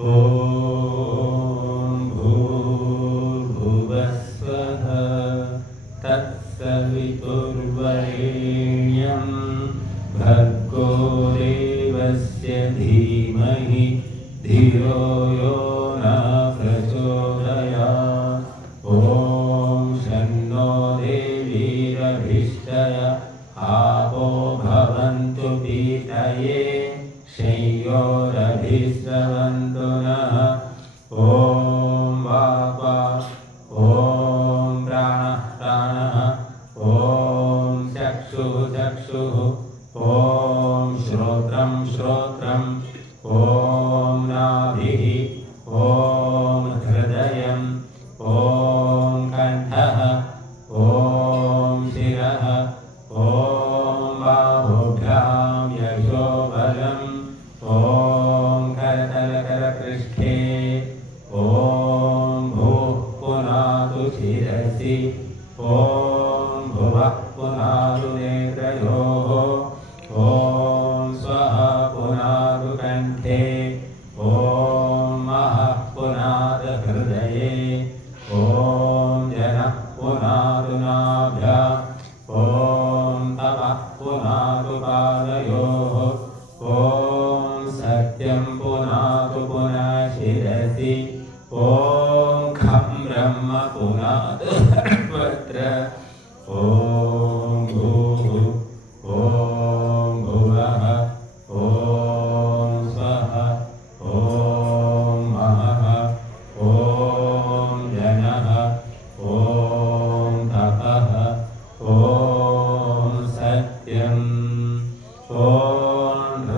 ॐ भूर्भुवस्वः तत्सवितुर्वरेण्यं भर्गो देवस्य धीमहि धियो यो न प्रचोदयात्। ॐ शन्नो देवीरभिष्टय आपो भवन्तु पीतये शय्योरभिस्रवन्तु नः। ॐ वाक् ॐ प्राणः ॐ चक्षुः ॐ श्रोत्रं ॐ नाभिः ॐ हृदयं ॐ कण्ठः ॐ शिरः ॐ बाहुभ्यां यशोबलम् ॐ करतलकरपृष्ठे ॐ भूः पुनातु शिरसि ॐ भुवः पुनातु नेत्रयोः ॐ स्वः पुनातु कण्ठे ॐ महः पुनातु हृदये ॐ जनः पुनातु नाभ्याम् ॐ तपः पुनातु पादयोः ॐ सत्यं पुनातु पुनः शिरसि ॐ खं ब्रह्म पुनातु सर्वत्र ॐ भूः ॐ भुवः ॐ स्वः ॐ महः ॐ जनः ॐ तपः ॐ सत्यम् ॐ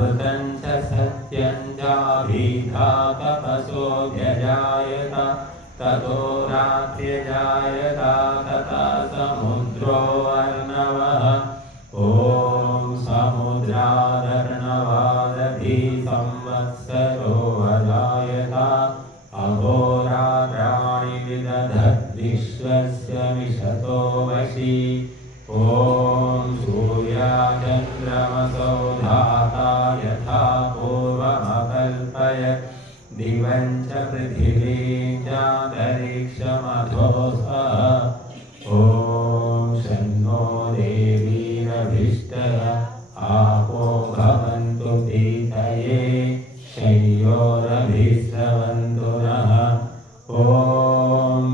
ऋतं च सत्यं चाभिघातपसो व्यजायत ततो रात्र्यजायत तथा समुद्रो अर्णवः ॐ समुद्रादर्णवादभिः संवत्सरो अजायत अहोरात्राणि विदधद्विश्वस्य मिषतो वशी ॐ सूर्याचन्द्रमसौ धाता यथा पूर्वमकल्पयत् दिवं च पृथिवीं चान्तरिक्षमथो स्वः ॐ शन्नो देवीरभिष्टय आपो भवन्तु पीतये शय्योरभिस्रवन्तु नः। ॐ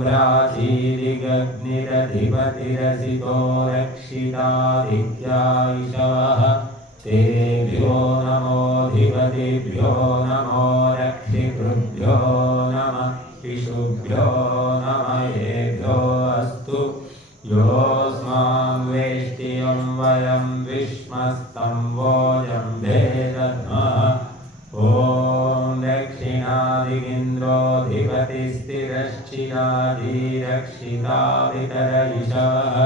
प्राचीदिगग्निरधिपतिरसितो रक्षितादित्यायिषवः तेभ्यो नमोऽधिपतिभ्यो नमो रक्षितृभ्यो नमः इषुभ्यो नमः येभ्यो अस्तु योऽस्मान् वेष्टियं वयं विश्मस्तं वोऽयं भेदध्मः। ॐ दक्षिणादिगिन्द्रोऽधिपतिस्थिरश्चिरादिरक्षितादितरयिषवः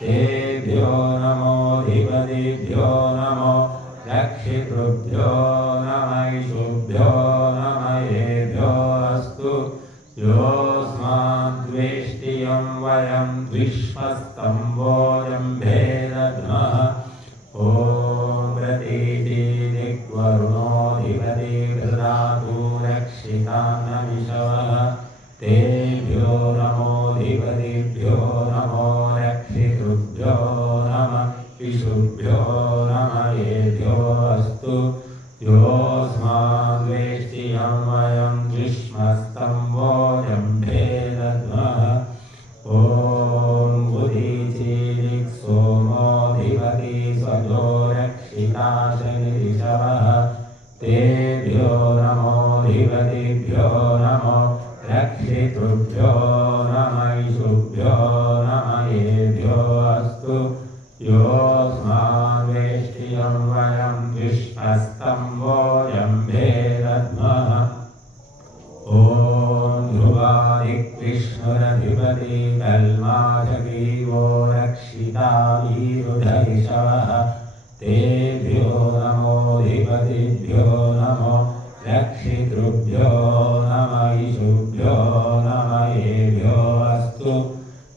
तेभ्यो नमोऽधिपतिभ्यो नमो रक्षितृभ्यो नमः इषुभ्यो नमः येभ्यो अस्तु योऽस्माद्वेष्टियं वयं विश्वस्तं वोऽयं भेदध्मः। ॐ प्रतीतिदिग्वरुणोऽधिपति ददातु रक्षितान्नविषवः तेभ्यो नमोऽधिपतिभ्यो नमो रक्षितृभ्यो नमः इषुभ्यो नमः येभ्यो अस्तु योऽस्माद्वेष्टियं वयं विश्वस्तं वोऽयं भेदध्मः। ॐ उदीचीदिक् सोमोऽधिपति स्वजो रक्षिताशनिरिषवः तेभ्यो नमोऽधिपतिभ्यो नमो रक्षितृभ्यो नमः इषुभ्यो नमः येभ्यो अस्तु योऽस्माद्वेष्टियं वयं विश्वस्तं वोऽयं भेदध्मः। ॐ ध्रुवादिक्विष्णुरधिपति कल्माषगीवो रक्षिताभिरुधैषवः तेभ्यो नमोऽधिपतिभ्यो नमो रक्षितृभ्यो नमः इषुभ्यो नमः येभ्यो अस्तु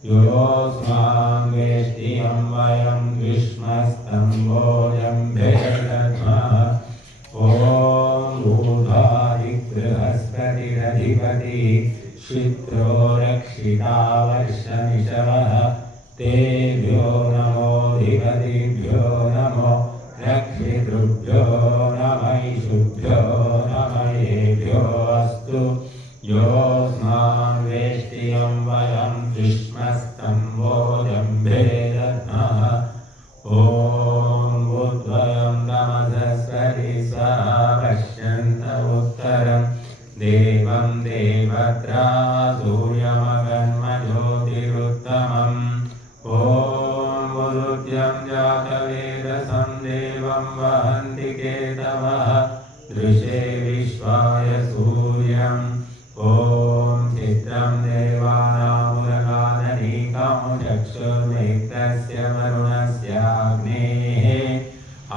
योऽस्मान् वेष्टियं वयं विश्वस्तं वोऽयं भेदध्मः। ॐ ऊर्ध्वादि बृहस्पतिरधिपति शित्रो रक्षिता वर्षनिशवः तेभ्यो नमोऽधिपतिभ्यो नमो रक्षितृभ्यो नमैषुभ्यो नमयेभ्यो अस्तु योऽस्मान् वेष्टियं वयं विष्मस्तं वोजम्भे दद्मः ॐ बुद्वयं नमस्पति स्वाहा पश्यन्त उत्तरं देवं देवत्रा सूर्यमगन्मज्योतिरुत्तमम् ॐ बुद्ध्यं जातवेदसं देवं वहन्ति केतवः दृशे विश्वाय सूर्यम् ॐ चित्रं देवानामुदगादनीकं चक्षुर्नेत्रस्य वरुणस्याग्नेः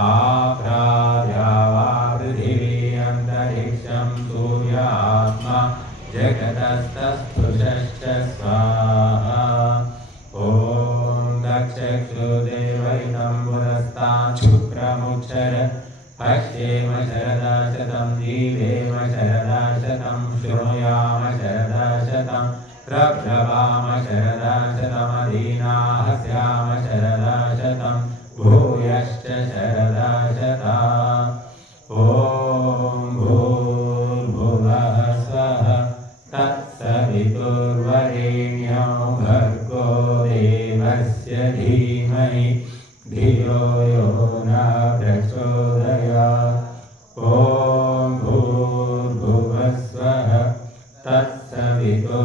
आप्राद्यावा पृथिवी अन्तरिक्षं सूर्यात्मा जगतस्तस्थुषश्च स्वाहा ॐ दक्षक्षुदेवैनं पुरस्तात् शुक्रमुच्चर पश्येम शरदा शतं जीवेम शरदा शतं शृणुयाम शरदा शतं प्रभ्रवाम शरदा शतमधीनाः स्याम शरदा शतं भूयश्च शरदा शता ॐ भूर्भुवः स्वः तत्सवितुर्वरेण्यं भर्गो देवस्य धीमहि धियो यो न प्रचोदयात् ॐ भूर्भुवः स्वः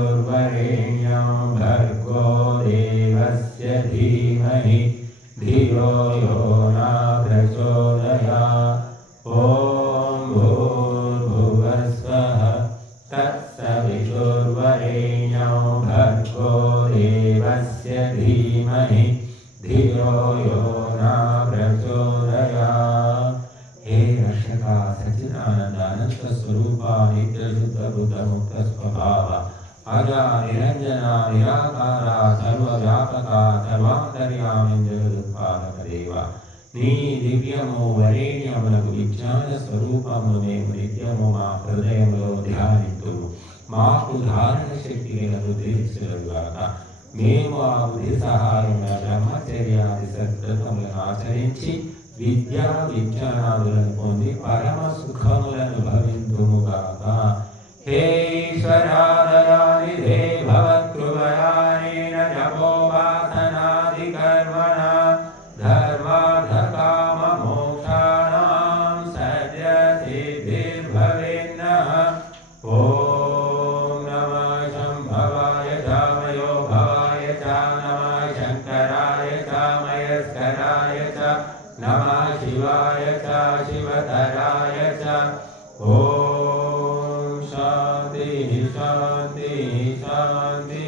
तत्सवितुर्वरेण्यं भर्गो देवस्य धीमहि धियो यो न प्रचोदयात् ॐ भूर्भुवः स्वः तत्सवितुर्वरेण्यं भर्गो देवस्य धीमहि धियो यो न प्रचोदयात् हे रक्षका सच्चिदानंद स्वरूपा नित्यशुद्धबुद्धमुक्त स्वभावा अजा निरंजना निराकारा सर्वव्यापका सर्वान्तर्यामी जगदुत्पादक देवा నీ దివ్యము వరేణ్యములకు విజ్ఞాన స్వరూపమును మేము నిత్యము మా హృదయంలో ధ్యానింతుము మాకు ధారణ శక్తి గల బుద్ధి ఇచ్చుగాక మేము ఆ బుద్ధి సహాయంగా బ్రహ్మచర్యాది సత్కృతములను ఆచరించి విద్యా విజ్ఞానాదులను పొంది పరమ సుఖములను భవింతుముగాక హే ఈశ్వరాదయానిధే భవత్కృపయానేన జపోపాసనాది కర్మణ ధర్మార్థకామమోక్షాణాం సద్యసిద్ధిర్భవేన్నః ఓం నమః శంభవాయ ధామయో భవాయ చ నమః శంకరాయ చ మయస్కరాయ చ నమః శివాయ చ శివతరాయ చ ఓం శాంతి శాంతి శాంతి